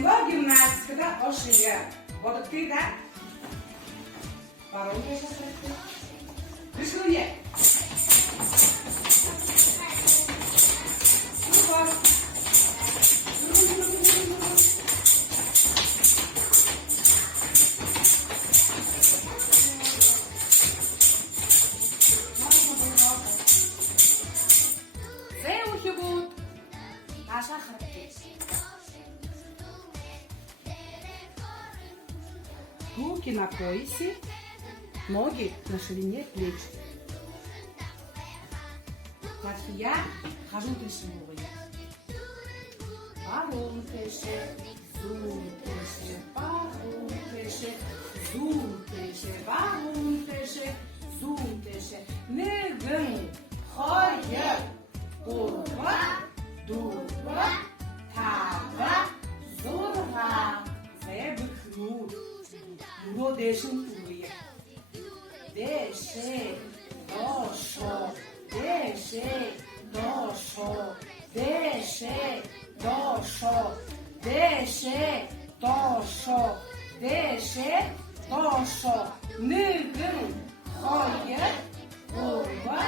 Endo gimnastikada boshiga bodibdida. Baron tashlaydi. Düşürüye. Руки на поясе, ноги на ширине плеч. Значит, я хожу тишиной. Барон тише, зум тише, барон тише, зум тише, барон тише, зум тише. Нигын, хайыр, дурба, дурба, таба, зорга, зебхнут. Его дешин туя. Деше, дошо, деше, дошо, деше, дошо, деше, дошо, деше, дошо. Нигын, хайыр, дурба,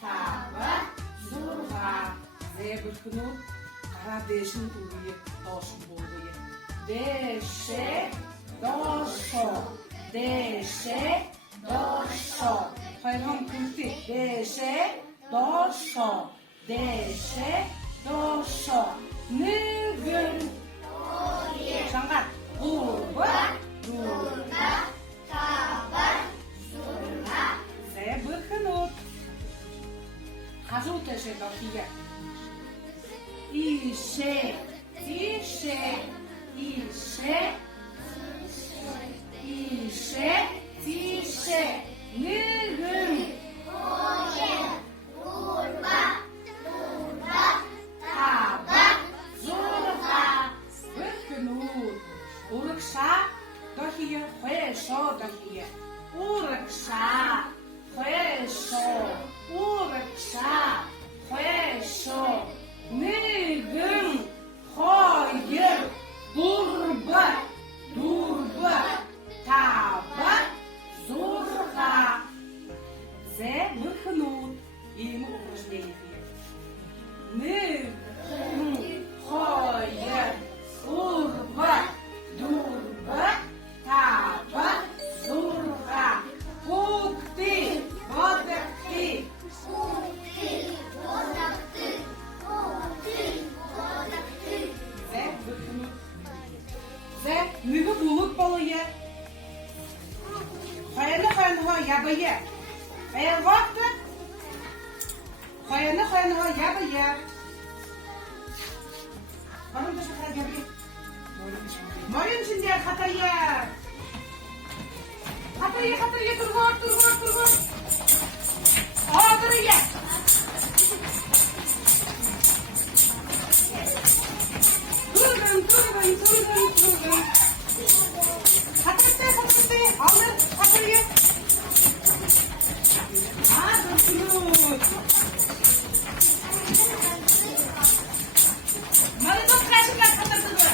таба, зорга. Зебхнут. Кара дешин туя. Дошин болуя. Деше, дошо, деше, дошо. Хайрам курти. Деше, дошо, деше, дошо. Нигын. Жаңғат. Дурба, дурба, таба, зорга. Зебхнут. Хажу теше дохия. Ише, тише. Ише, ише, тише, нигын, хайыр, дурба, дурба, таба, зорга. Зебхнут. Урыкша, дохия, хорошо, дохия. Урыкша, хорошо, урыкша, хорошо, нигын, хайыр. Дурба, дурба, таба, зорга. Зебхнут. И ему упражнение. Нигын, хайыр, дурба, дурба, таба, зорга. Пукти, бодакти. Пукти, бодакти. Пукти, бодакти. Зебхнут. Зе, müge bulut balıyı. Hayana yabıyı. Hayal vakti. Hayana yabıyı. Barın da şakar yabıyı. Moyun şimdi hatayı. Hatayı, turgur. Ağdırıyı. Turgun. Hatırlattı. Alır, hatırlıyor. Dursun. Malazot kaşıklar hatırladı.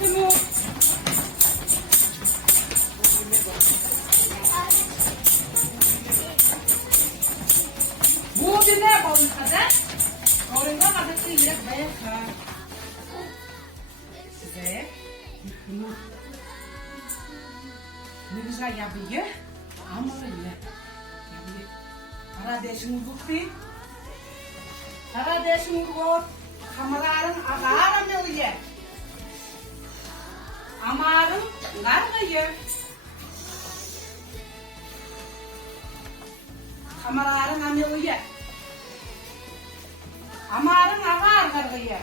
Dursun. Bu bir ne balın kadar? Orada kadar ile bayağı. Zebhnut. Nigza yabıyı, amırıyı. Aradeşin bukti. Aradeşin bukti. Kamararın ağaramıyı. Amarın gargıyı. Kamararın amıyı. Amarın ağar gargıyı.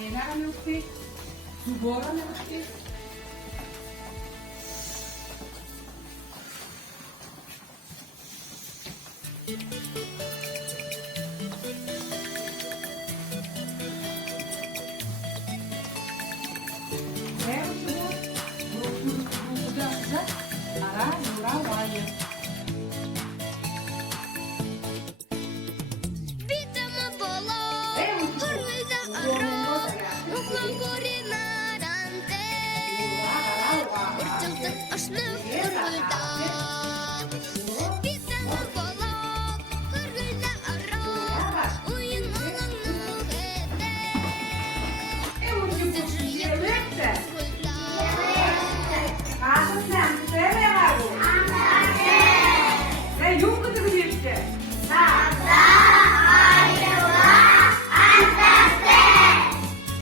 Enak mesti, suboran mesti.